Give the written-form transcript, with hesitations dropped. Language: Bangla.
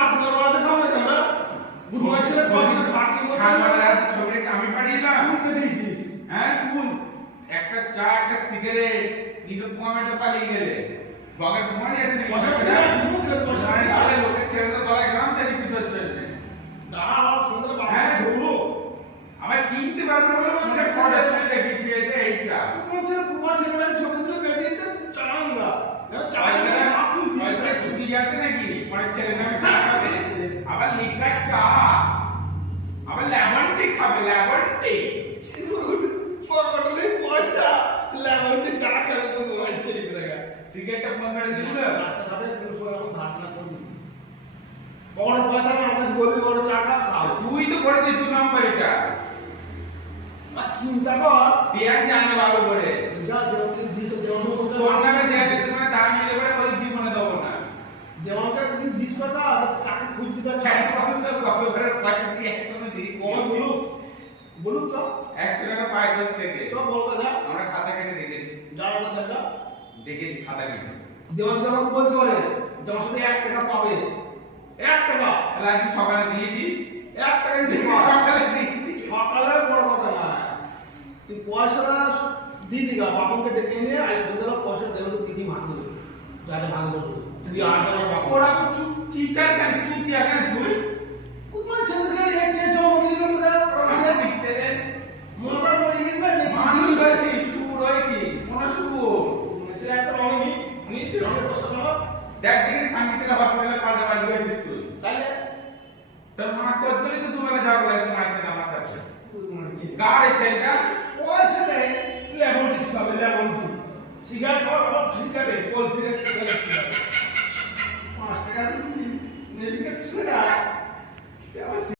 চাপ করবা দেখাও না আমরা বুঝমাই ছেলে পয়সা বাকি সামনে ছবি আমি পাঠিয়েলাম তুই কে দিয়েছিস হ্যাঁ তুই একটা চা একটা সিগারেট নিতে কমেন্টে পালিয়ে গেলে ব্লগের প্রমাণই আছে নি পয়সা পয়সা তাহলে লোকের ছেলে তো গলায় গ্রাম থেকে দিতে হচ্ছে দাঁড়া সুন্দর বাবা হ্যাঁ ধরো আমার চিনতে পারবো না মনে পড়ে চলে দেখিছে এটা এইটা কোন ছেলে কুয়া ছেলে চোখে দিলে বেরিয়েতে চালাঙ্গা পয়সা ছুটি আছে নাকি পরের ছেলে নামে চা খাবে আবার লিকার চা আবার লেমন টি খাবে লেমন টি পকেটে পয়সা লেমনটি চা খাবে তো আইছে রে দেখা সিগারেটটা বন্ধ করে দিবি না রাস্তাঘাটে কোনো সময় এরকম ধারণা করবি পকেটে পয়সা আমার কাছে বলবি বড় চা খাও তুই তো করে দিস তুই নাম্বার এটা আর চিন্তা কর দেখ জানে ভালো করে যা দেওয়াকে জিতো দেওয়ানো করতে তোর নামে দেখ তোমার দাম মিলে করে বলি জীবনে দেবো না দেওয়ানকে কি জিজ্ঞেস করতা কাকে খুঁজতে দেখ কেন কখন তো কত করে পয়সা দিয়ে একদম দিস কোন বলু বলু তো 100 টাকা পাই তোর থেকে তো বল কথা আমরা খাতা কেটে দেখেছি যারা না দেখা দেখেছি খাতা কেটে দেওয়ান যখন বলতে পারে তোমার সাথে 1 টাকা পাবে 1 টাকা আজ সকালে দিয়েছিস 1 টাকা দিতে সকালে দিয়েছিস সকালে বড় কথা না তুই পয়সাটা দিদি গা বাপনকে ডেকে নিয়ে আই সন্ধ্যাবেলা পয়সা দেবে তো দিদি ভাগ দেবে যাতে ভাগ দেবে তুই আর তোমার বাপ ওরা তো চিটার কেন চুতিয়া কেন তুই তোমার ছেলেকে একে জমা দিয়ে গেল আমরা পিকচারে মোটা পড়ে গেছে না মানুষ হয় কি সুর হয় কি কোন সুর সে একটা রঙ নিচে রঙে তো সামনে দেখ দেখি খান্ডি থেকে হসপিটালে পাল্টা পাল্টা দিয়ে দিস তুই তাইলে তোর মা করছিলি তো তুমি যাওয়ার লাগে তোমার সাথে আমার সাথে গাড়ি ছেলেটা পয়সা দেয় লেমন টি খাবে লেমন টি সিগারেট খাওয়া সিগারেট কোল ফিরে সিগারেট খাবে 5 টাকা নেবি কে তুই না